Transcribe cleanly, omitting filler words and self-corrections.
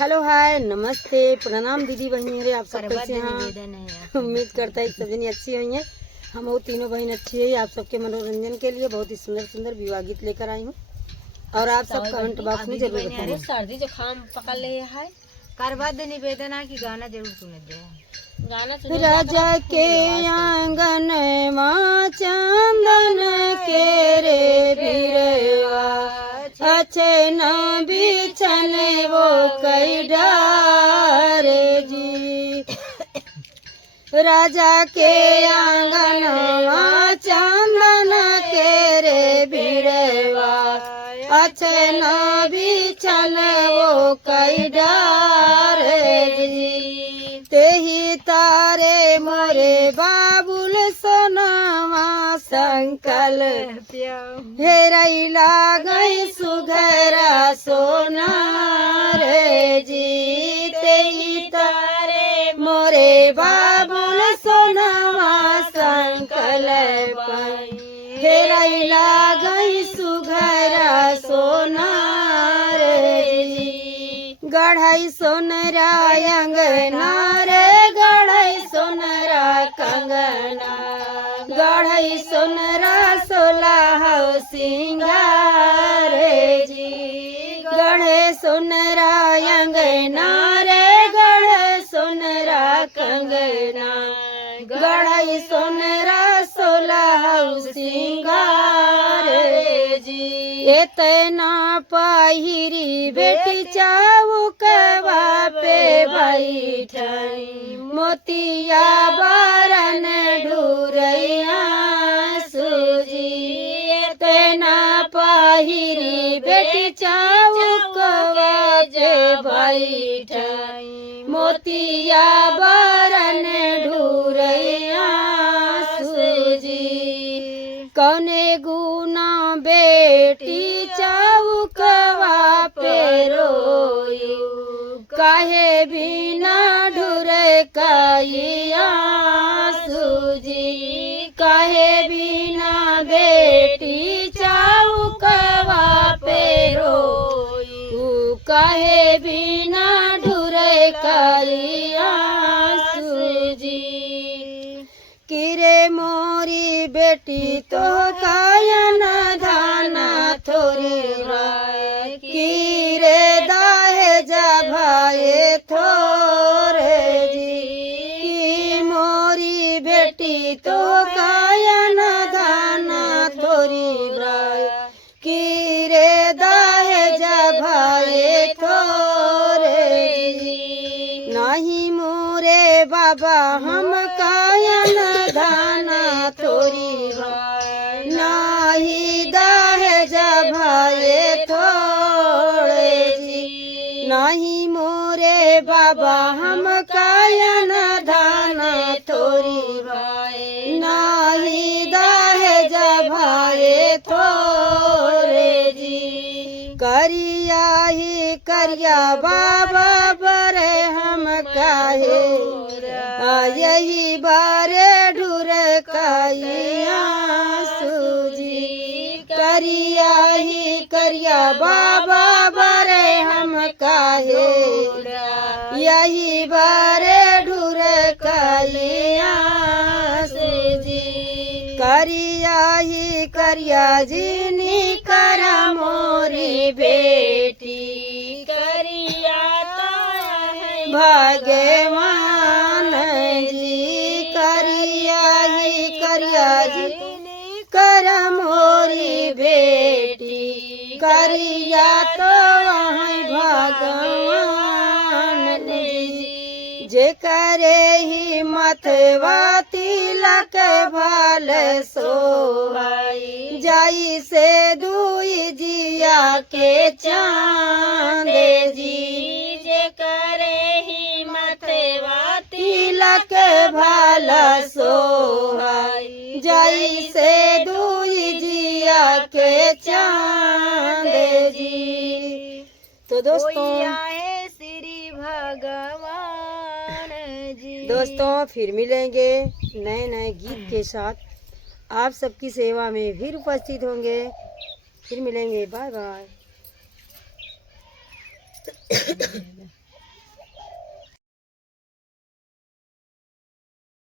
Hello hi नमस्ते प्रणाम दीदी बहनी आप सब कैसे हैं। उम्मीद करता है सब जनी अच्छी हुई हैं। हम वो तीनों बहन अच्छी है। आप सबके मनोरंजन के लिए बहुत ही सुंदर सुंदर विवाह गीत लेकर आई हूँ और आप सब कमेंट बॉक्स में जरूर बताएं। सर्दी जुकाम पकड़ ले है करवा दे निवेदन की गाना जरूर सुने दे गाना राजा के आंगन माँ चंदन के रे बिरवा अच्छे न बिछन वो कई डारे जी। राजा के आंगन माँ चंदन के रे बिरवा अच्छे न बिछन वो कई डारे जी। तेही तारे मोरे बाबुल सोनामा संकल हेरैला गई सुघरा सोना रे जी। तेही तारे मोरे बाबुल सोनामा संकल हेरैला गई सुघरा सोना रे जी। गढ़ई सोनरा अंगना रे गढ़ई सोनरा कंगना गढ़ई सोनरा सोलह सिंगार जी। गढ़े सोनरा अंगना रे गढ़ सोनरा कंगना गढ़ई सोनरा सोलह सिंगार जी। इतना पहिरी बेटी चाउकवा पे बैठई मोतिया बारन ढूरैया सूजी। इतना पहिरी बेटी चाउकवा पे बैठई मोतिया बारन ढूरैया सूजी। कौने गुना बेटी चाउकवा पे रोई काहे बिना ढूर काइया सूजी। काहे बिना बेटी चाउकवा पे रोई काहे बिना ढूर काइया सूजी। किरे मोरी बेटी तो कायन धाना थोरी राय किरे दाहे जा भाई थोरे जी। की मोरी बेटी तो कायन धाना थोरी राय किरे दाहे जा भाई थोरे जी। नहीं मोरे बाबा हम कायन धाना थोरी भाई नाही दाहे जा भाई थोड़े जी। नाही मोरे बाबा हम कायन धाना थोरी भाई नाही दाहे जा भाई थोड़े जी। करिया ही करिया बाबा बरे हम काहे यही बारे ढूर काइया सूजी। करिया ही करिया बाबा बरे हम काहे यही बारे ढूर काइया सूजी। करिया ही करिया जीनी करा मोरी बेटी करिया तो भाग्यवान जी। करिया ही करिया जी कर मोरी बेटी करिया तो भगवान जी। जे करे ही मथवा तिलक भाल सोहाई जाई से दुई जिया के चांद जी। जे करे ही मथवा तिलक भाल सोहाई जाई से दुई जिया के चांद जी। तो दोस्तों श्री भगवान जी। दोस्तों फिर मिलेंगे नए नए गीत के साथ। आप सबकी सेवा में फिर उपस्थित होंगे। फिर मिलेंगे। Bye by.